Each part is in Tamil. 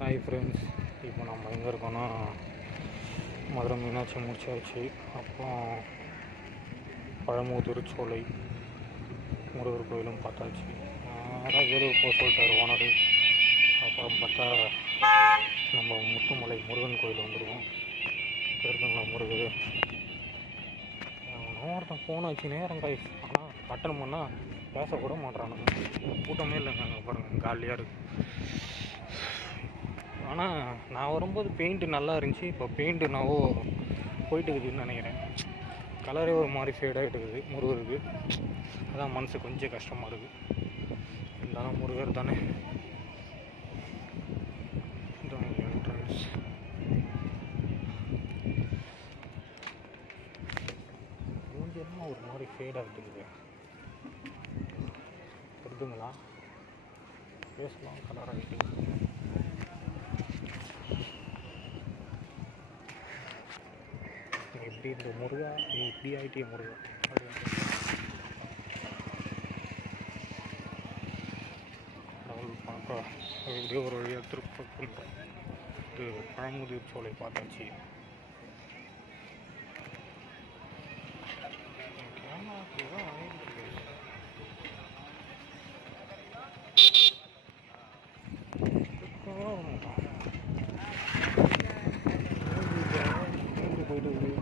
ஹாய் ஃப்ரெண்ட்ஸ், இப்போ நம்ம எங்கே இருக்கோன்னா மதுரை மீனாட்சி முடிச்சாச்சு. அப்புறம் பழமுதிர் சோலை முருகர் கோயிலும் பார்த்தாச்சு. நேராக வேலூர் போக சொல்லிட்டார் ஓனர். அப்புறம் பார்த்தா நம்ம முத்துமலை முருகன் கோயில் வந்துடுவோம். இருக்குங்களா முருகர் ஒருத்தன் ஃபோனை வச்சு நேரம் காய்ச்சி, ஆனால் அட்டன் பண்ணால் பேசக்கூட மாட்றானுங்க. கூட்டமே இல்லைங்க, அங்கே பாருங்கள் காலியாக இருக்குது. ஆனால் நான் வரும்போது பெயிண்ட்டு நல்லா இருந்துச்சு. இப்போ பெயிண்ட்டு நாவோ போயிட்டு இருக்குதுன்னு நினைக்கிறேன். கலரே ஒரு மாதிரி ஃபேடாகிட்டு இருக்குது முருகருக்கு. அதான் மனசு கொஞ்சம் கஷ்டமாக இருக்குது. இருந்தாலும் முருகர் தானே. என்ட்ரன்ஸ் மூஞ்செல்லாம் ஒரு மாதிரி ஃபேடாகிட்டு இருக்குது. வருதுங்களா பேசலாம் கலராகிட்டு. எப்படி இந்த முருகா நீ இப்படி ஆகிட்டே முருகா கடவுள் பார்க்க எப்படியோ ஒரு வழியாக திருப்பி இது பழமுதிர் சோலை பார்த்தாச்சு.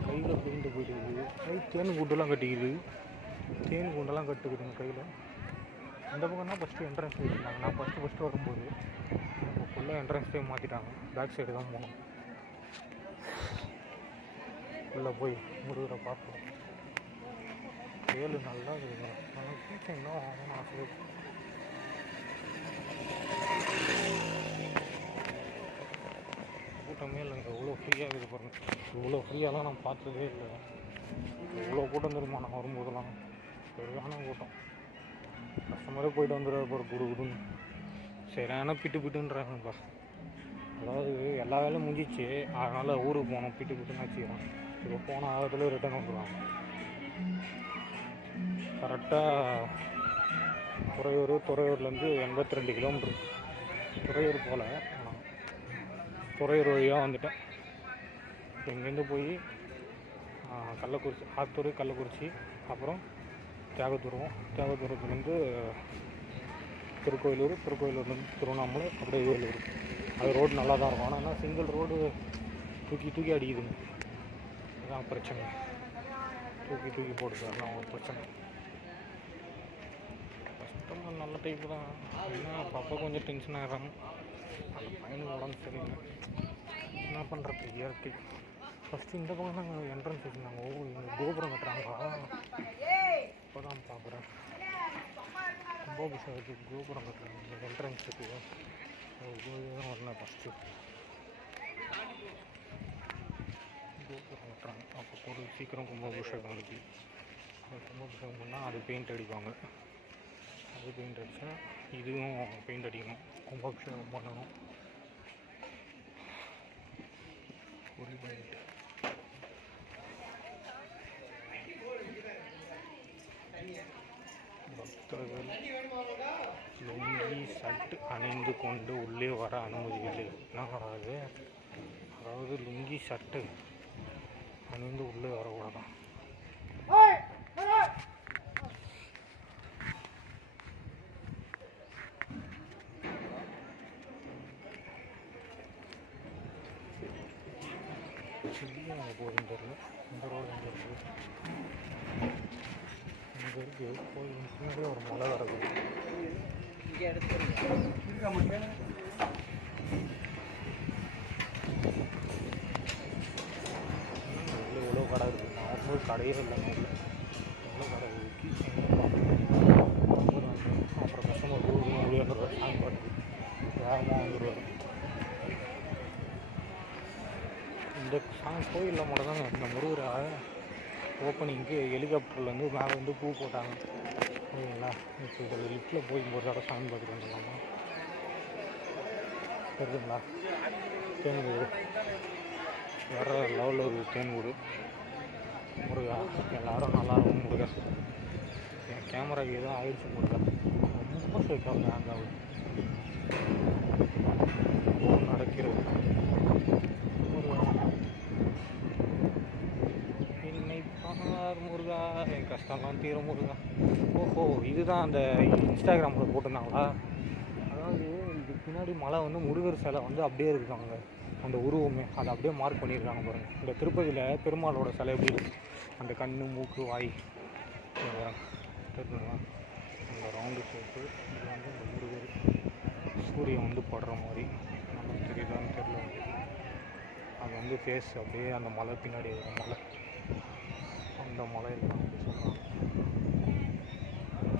கையில் பெயிண்ட்டு போயிட்டு இருக்குது. தேன் கூண்டெல்லாம் கட்டிக்குது. தேன் கூண்டெல்லாம் கட்டுக்குதுங்க கையில். இந்த பக்கம் தான் ஃபஸ்ட்டு என்ட்ரன்ஸ் வச்சுருந்தாங்க. நான் ஃபஸ்ட்டு வரும்போது இப்போ ஃபுல்லாக என்ட்ரன்ஸ்லேயே மாற்றிட்டாங்க. பேக் சைடு தான் போகணும். உள்ளே போய் முருகரை பார்ப்போம். வேலு நல்லா இருக்குதுங்க. ஆனால் டீச்சிங் தான் வாங்கணும்னு ஆசை. கூட்டமே இல்லைங்க. எவ்வளோ ஃப்ரீயாக இருக்குது பாருங்கள். இவ்வளோ ஃப்ரீயாலாம் நான் பார்த்ததே இல்லை. இவ்வளோ கூட்டம் தெரியுமா நான் வரும்போதெல்லாம். சரியான கூட்டம். கஸ்டமரே போயிட்டு வந்துடுறாரு பாரு குடு குடுன்னு. சரியான பிட்டுன்றாங்கப்பா. அதாவது எல்லா வேலையும் முடிஞ்சிச்சு, அதனால் ஊருக்கு போகணும் பிட்டுன்னு வச்சுக்கிறோம். இப்போ போன ஆகத்தில் ரிட்டர்ன் வந்துடுவாங்க. கரெக்டாக துறையூர்லேருந்து 82 கிலோமீட்ரு. துறையூர் போல் துறையூர் வழியாக வந்துட்டேன். இங்கேருந்து போய் கள்ளக்குறிச்சி, ஆத்தூர், கள்ளக்குறிச்சி, அப்புறம் தியாகதுரத்துலேருந்து திருக்கோயிலூர்லேருந்து திருவண்ணாமலை, அப்படியே வேலூர். அது ரோடு நல்லா தான் இருக்கும். ஆனால் சிங்கிள் ரோடு தூக்கி அடிக்குதுங்க. அதுதான் பிரச்சனை. தூக்கி போடுது. அதுதான் ஒரு பிரச்சனை. கஸ்டமர் நல்ல டைப்பு தான். ஏன்னா அப்பப்போ கொஞ்சம் டென்ஷன் ஆகிடுறாங்க. அந்த பையனுக்கு உடம்பு சரியில்லை. என்ன பண்ணுறது, இயற்கை. ஃபஸ்ட்டு இந்த பக்கம் தான் என்ட்ரன்ஸ் வச்சுருந்தாங்க. இங்கே கோபுரம் கட்டுறாங்களா? இப்போ தான் பார்க்குறேன். கும்பாபிஷேகத்துக்கு கோபுரம் கட்டுறாங்க. இந்த என்ட்ரன்ஸுக்கு தான் வரல. ஃபஸ்ட்டு கோபுரம் கட்டுறாங்க. அப்போ ஒரு சீக்கிரம் கும்பாபிஷேகம் இருக்குது. கும்பாபிஷேகம் பண்ணால் அது பெயிண்ட் அடிப்பாங்க. அது பெயிண்ட் அடித்தா இதுவும் பெயிண்ட் அடிக்கணும். கும்பாபிஷேகம் பண்ணணும். ஒரு பெயிண்ட் பக்தர்கள் லுங்கி சட்டு அணிந்து கொண்டு உள்ளே வர அனுமதி இல்லை. என்ன வராது? அதாவது லுங்கி சட்டு அணிந்து உள்ளே வரக்கூடாதான். சில்லியாக அங்கே போகுதுன்னு தெரியல. இந்த ரோடு எங்கே இருக்குது? இங்கே இருக்குது. கோயில் முன்னாடியே ஒரு மலை கிடக்குது. உள்ள இவ்வளோ கடை இருக்குது. நான் வரும்போது கடையே இல்லைங்க. எவ்வளோ கடை இருக்குது. அப்புறம் கஸ்டமர் வந்துடுவார். சாமி பாட்டு வேகமாக வந்துடுவார். இந்த கோயிலில் மட்டும் தாங்க இந்த முருகரை ஓப்பனிங்க்கு ஹெலிகாப்டர்லேருந்து மேலே வந்து பூ போட்டாங்க. சரிங்களா? இப்போ இதில் லிஃப்ட்டில் போய் ஒரு தடவை சாமி பார்த்துட்டு வந்துடலாமா? தெரியுதுங்களா? தேன்கூடு வேறு லெவலில் ஒரு தேன்கூடு. முருகா எல்லோரும் நல்லாயிருக்கும். முருகா என் கேமராக்கு எதுவும் ஆயிடுச்சு. முருகா ரொம்ப ஷேக் ஆகுது. ஹேங் ஆகுது. ஃபோன் நடக்க கஷ்டம்லாம் தீரும்போதுங்க. ஓஹோ! இதுதான் அந்த இன்ஸ்டாகிராமில் போட்டிருந்தாங்களா? அதாவது இதுக்கு பின்னாடி மலை வந்து முருகர் சிலை வந்து அப்படியே இருக்காங்க. அந்த உருவமே அதை அப்படியே மார்க் பண்ணியிருக்காங்க பாருங்கள். இந்த திருப்பதியில் பெருமாளோட சிலை எப்படி இருக்குது, அந்த கண், மூக்கு, வாய் தெரியுங்களா, அந்த ரவுண்டு ஷேப்பு. இது வந்து இந்த முருகர் சூரியன் வந்து படுற மாதிரி நல்லா தெரியுதான்னு தெரியல. அது வந்து ஃபேஸ் அப்படியே அந்த மலை பின்னாடி வரும் மலை, அந்த மலையில் தான் வந்து சொல்கிறாங்க.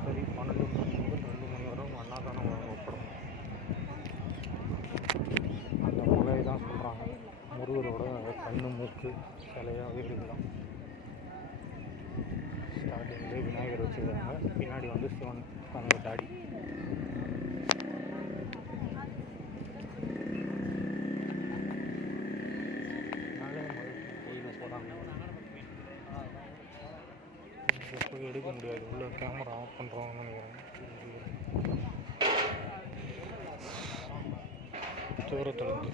சரி, 12 மணி முதல் 2 மணி வரை அன்னதானம் வழங்கப்படும். அந்த மலையை தான் சொல்கிறாங்க முருகரோட கண்ணு மூக்கு சிலையாகவே இருக்குதான். ஸ்டார்டிங்லேயே விநாயகர் வச்சுருக்காங்க, பின்னாடி வந்து சிவன் அவங்க டாடி. கோயிலுக்கு போகிறாங்க. போய் எடுக்க முடியாது, உள்ள கேமரா ஆஃப் பண்ணுறவங்கன்னு நினைக்கிறேன். தூரத்தில் இருந்து